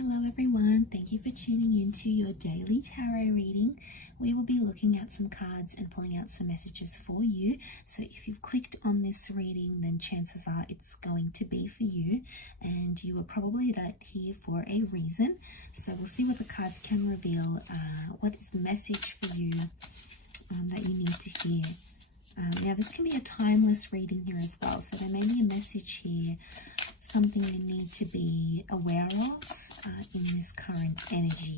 Hello everyone, thank you for tuning in to your daily tarot reading. We will be looking at some cards and pulling out some messages for you. So if you've clicked on this reading, then chances are it's going to be for you, and you were probably here for a reason. So we'll see what the cards can reveal. What is the message for you that you need to hear? Now this can be a timeless reading here as well, so there may be a message here, something you need to be aware of in this current energy.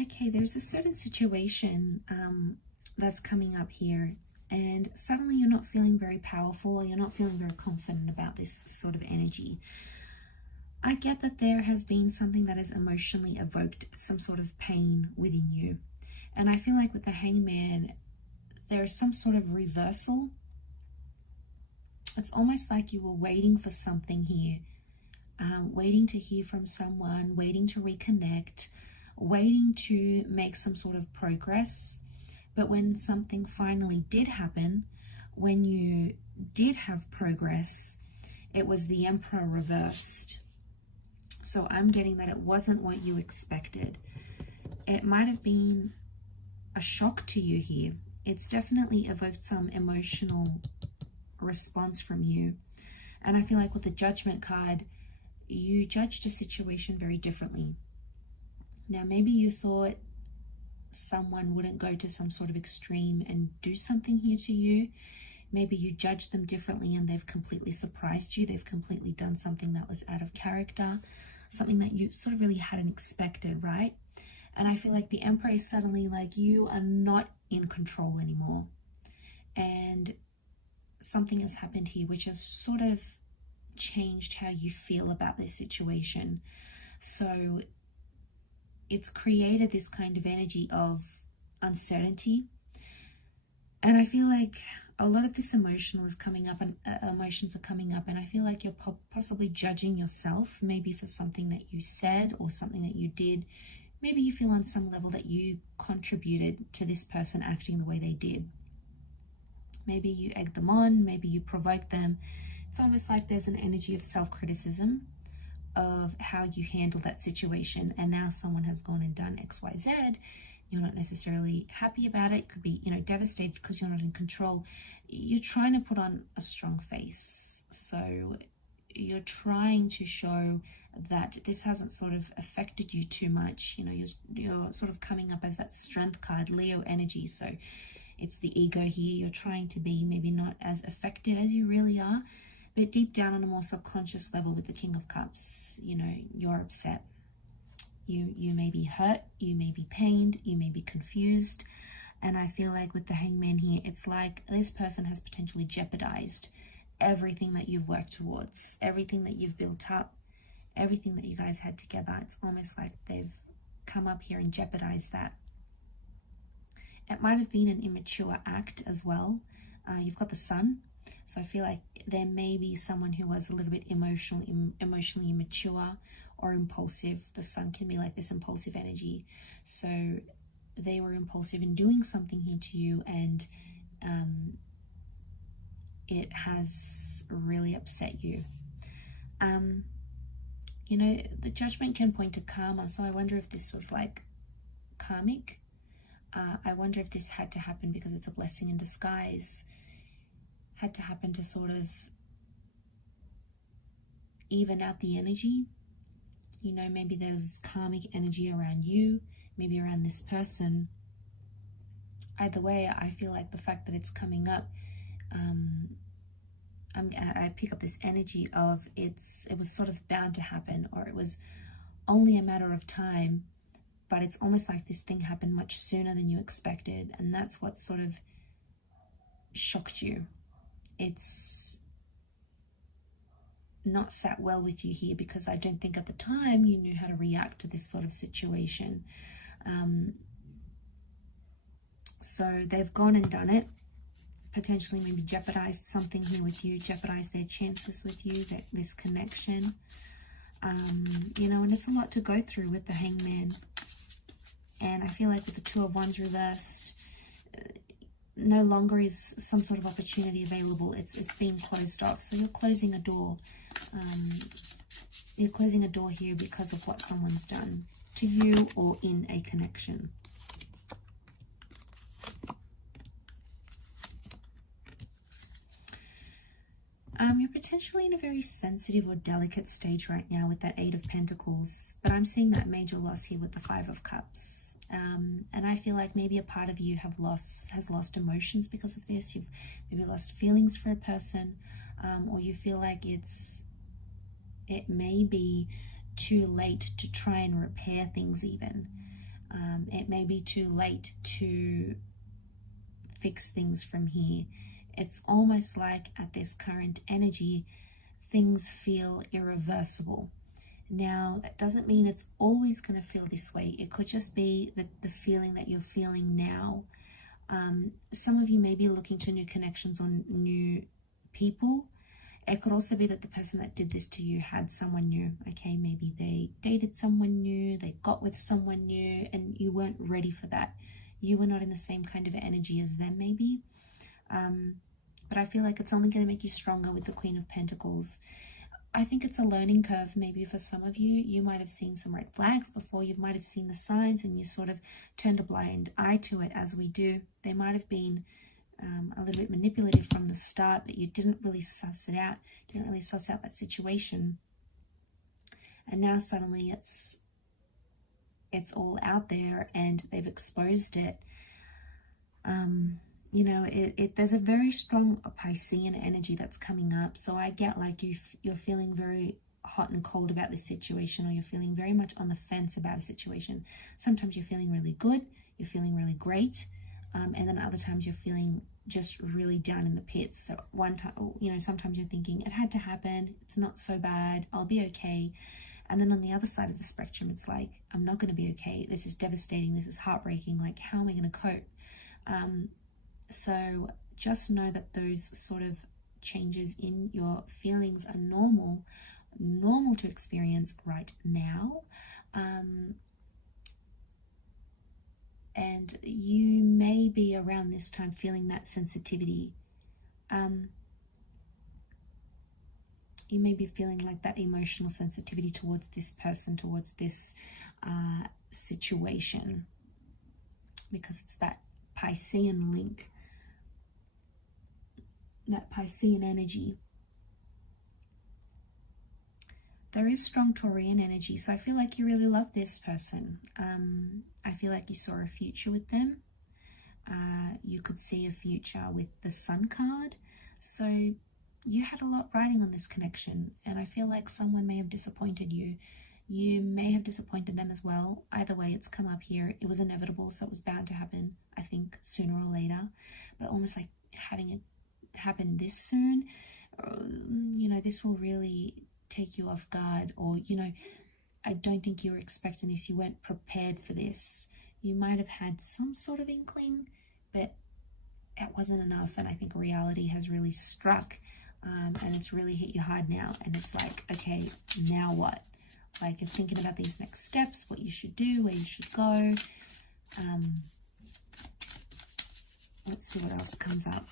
Okay, there's a certain situation that's coming up here, and suddenly you're not feeling very powerful, or you're not feeling very confident about this sort of energy. I get that there has been something that has emotionally evoked some sort of pain within you. And I feel like with the Hangman, there is some sort of reversal. It's almost like you were waiting for something here, waiting to hear from someone, waiting to reconnect, waiting to make some sort of progress. But when something finally did happen, when you did have progress, it was the Emperor reversed. So I'm getting that it wasn't what you expected. It might have been a shock to you here. It's definitely evoked some emotional response from you. And I feel like with the Judgment card, you judged a situation very differently. Now, maybe you thought someone wouldn't go to some sort of extreme and do something here to you. Maybe you judged them differently and they've completely surprised you. They've completely done something that was out of character, something that you sort of really hadn't expected, right? And I feel like the Emperor is suddenly like, you are not in control anymore. And something has happened here which has sort of changed how you feel about this situation. So it's created this kind of energy of uncertainty. And I feel like a lot of this emotional is coming up, and emotions are coming up, and I feel like you're possibly judging yourself, maybe for something that you said or something that you did. Maybe you feel on some level that you contributed to this person acting the way they did. Maybe you egged them on, maybe you provoked them. It's almost like there's an energy of self-criticism of how you handle that situation, and now someone has gone and done XYZ. You're not necessarily happy about it. Could be, devastated because you're not in control. You're trying to put on a strong face. So you're trying to show that this hasn't sort of affected you too much. You're sort of coming up as that strength card, Leo energy. So it's the ego here. You're trying to be maybe not as affected as you really are, but deep down on a more subconscious level with the King of Cups, you're upset. You may be hurt, you may be pained, you may be confused. And I feel like with the Hangman here, it's like this person has potentially jeopardized everything that you've worked towards, everything that you've built up, everything that you guys had together. It's almost like they've come up here and jeopardized that. It might have been an immature act as well. You've got the Sun. So I feel like there may be someone who was a little bit emotionally immature or impulsive. The Sun can be like this impulsive energy. So they were impulsive in doing something here to you, and it has really upset you. The Judgment can point to karma. So I wonder if this was like karmic. I wonder if this had to happen because it's a blessing in disguise. Had to happen to sort of even out the energy. Maybe there's karmic energy around you, maybe around this person. Either way, I feel like the fact that it's coming up, I pick up this energy of it was sort of bound to happen, or it was only a matter of time, but it's almost like this thing happened much sooner than you expected, and that's what sort of shocked you. It's not sat well with you here, because I don't think at the time you knew how to react to this sort of situation. So they've gone and done it, potentially maybe jeopardized something here with you, jeopardized their chances with you, this connection. And it's a lot to go through with the Hangman. And I feel like with the Two of Wands reversed, no longer is some sort of opportunity available. It's being closed off. So you're closing a door. You're closing a door here because of what someone's done to you or in a connection. You're potentially in a very sensitive or delicate stage right now with that Eight of Pentacles, but I'm seeing that major loss here with the Five of Cups. And I feel like maybe a part of you has lost emotions because of this. You've maybe lost feelings for a person, or you feel like it may be too late to try and repair things even. It may be too late to fix things from here. It's almost like at this current energy, things feel irreversible. Now, that doesn't mean it's always going to feel this way. It could just be the feeling that you're feeling now. Some of you may be looking to new connections or new people. It could also be that the person that did this to you had someone new. Okay, maybe they dated someone new, they got with someone new, and you weren't ready for that. You were not in the same kind of energy as them, maybe. But I feel like it's only going to make you stronger with the Queen of Pentacles. I think it's a learning curve. Maybe for some of you, you might have seen some red flags before. You might have seen the signs and you sort of turned a blind eye to it, as we do. They might have been a little bit manipulative from the start, but you didn't really suss it out. Didn't really suss out that situation. And now suddenly it's all out there and they've exposed it. There's a very strong Piscean energy that's coming up. So I get like you're feeling very hot and cold about this situation, or you're feeling very much on the fence about a situation. Sometimes you're feeling really good, you're feeling really great, and then other times you're feeling just really down in the pits. So one time, sometimes you're thinking it had to happen, it's not so bad, I'll be okay. And then on the other side of the spectrum, it's like, I'm not going to be okay. This is devastating. This is heartbreaking. Like, how am I going to cope? So just know that those sort of changes in your feelings are normal to experience right now. And you may be around this time feeling that sensitivity. You may be feeling like that emotional sensitivity towards this person, towards this situation, because it's that Piscean link, that Piscean energy. There is strong Taurian energy, so I feel like you really love this person. I feel like you saw a future with them. You could see a future with the Sun card. So you had a lot riding on this connection, and I feel like someone may have disappointed you. You may have disappointed them as well. Either way, it's come up here. It was inevitable, so it was bound to happen, I think, sooner or later. But almost like having it happen this soon, this will really take you off guard. Or, I don't think you were expecting this. You weren't prepared for this. You might have had some sort of inkling, but it wasn't enough. And I think reality has really struck, and it's really hit you hard now. And it's like, okay, now what? Like, you're thinking about these next steps, what you should do, where you should go. Let's see what else comes up.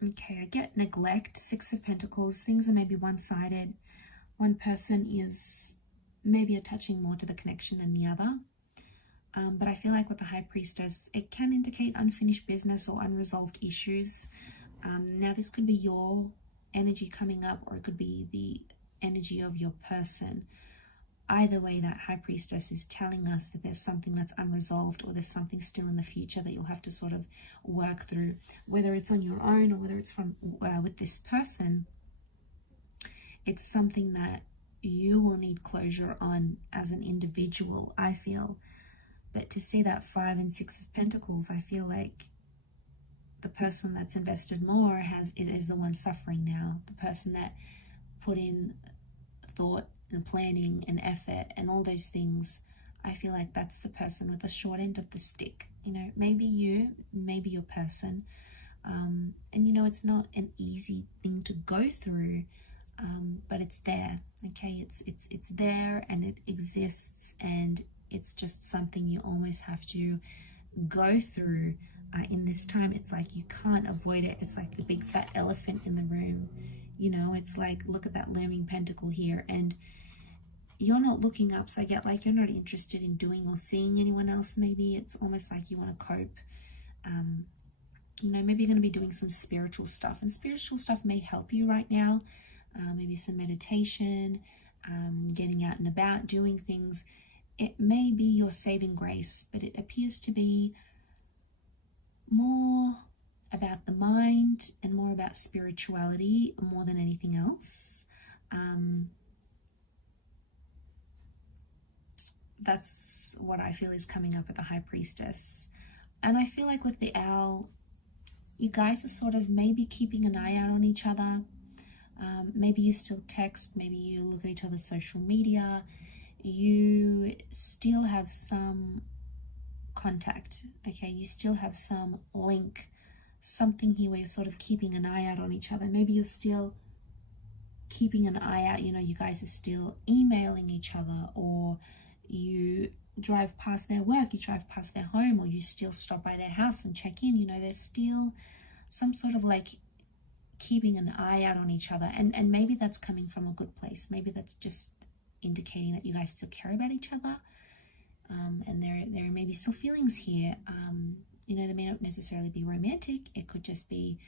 Okay, I get neglect, Six of Pentacles. Things are maybe one-sided. One person is maybe attaching more to the connection than the other. But I feel like with the High Priestess, it can indicate unfinished business or unresolved issues. Now, this could be your energy coming up, or it could be the energy of your person. Either way, that High Priestess is telling us that there's something that's unresolved, or there's something still in the future that you'll have to sort of work through, whether it's on your own or whether it's from with this person. It's something that you will need closure on as an individual, I feel. But to see that Five and Six of Pentacles, I feel like the person that's invested more is the one suffering now. The person that put in thought and planning and effort and all those things, I feel like that's the person with the short end of the stick. You know, maybe you, maybe your person. And you know, it's not an easy thing to go through, but it's there. Okay, it's there and it exists, and it's just something you almost have to go through in this time. It's like you can't avoid it. It's like the big fat elephant in the room. You know, it's like, look at that looming pentacle here, and you're not looking up. So I get like you're not interested in doing or seeing anyone else. Maybe it's almost like you want to cope. You know, maybe you're going to be doing some spiritual stuff, and spiritual stuff may help you right now. Maybe some meditation, getting out and about, doing things. It may be your saving grace, but it appears to be more about the mind and more about spirituality more than anything else. That's what I feel is coming up with the High Priestess. And I feel like with the Owl, you guys are sort of maybe keeping an eye out on each other. Maybe you still text, maybe you look at each other's social media. You still have some contact, okay? You still have some link, something here where you're sort of keeping an eye out on each other. Maybe you're still keeping an eye out, you know, you guys are still emailing each other, or you drive past their work, you drive past their home, or you still stop by their house and check in. You know, there's still some sort of like keeping an eye out on each other, and maybe that's coming from a good place. Maybe that's just indicating that you guys still care about each other, and there may be still feelings here. You know, they may not necessarily be romantic. It could just be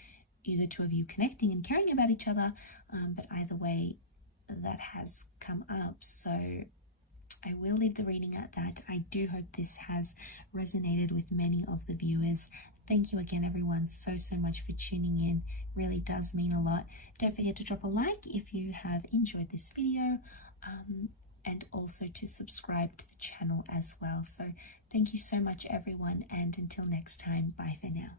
either two of you connecting and caring about each other, but either way, that has come up. So I will leave the reading at that. I do hope this has resonated with many of the viewers. Thank you again, everyone, so much for tuning in. Really does mean a lot. Don't forget to drop a like if you have enjoyed this video, and also to subscribe to the channel as well. So thank you so much, everyone, and until next time, bye for now.